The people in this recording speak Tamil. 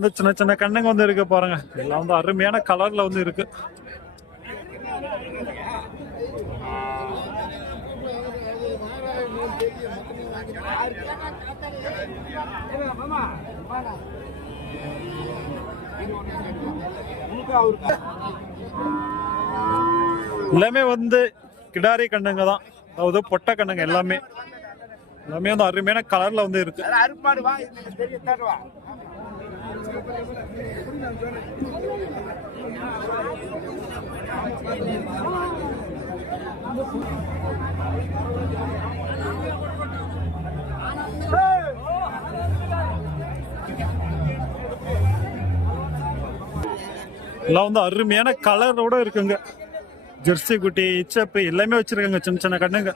இந்த சின்ன சின்ன கண்ணுங்க வந்து இருக்கு பாருங்க. எல்லாம் வந்து அருமையான கலர்ல வந்து இருக்கு. எல்லாமே வந்து கிடாரி கண்ணுங்க தான், அதாவது பொட்டை கண்ணுங்க எல்லாமே வந்து அருமையான கலர்ல வந்து இருக்கு. எல்லாம் வந்து அருமையான கலரோட இருக்குங்க. ஜெர்சி குட்டி, இச்சப்பு எல்லாமே வச்சிருக்காங்க சின்ன சின்ன கண்ணுங்க.